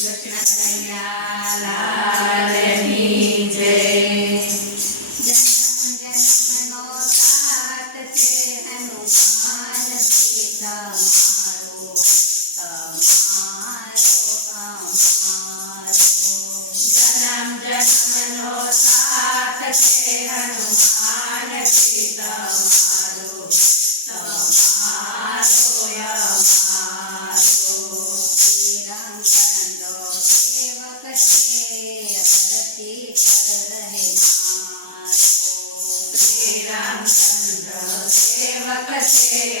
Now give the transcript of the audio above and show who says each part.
Speaker 1: దక్షిణ కనయ్యాలా Hey,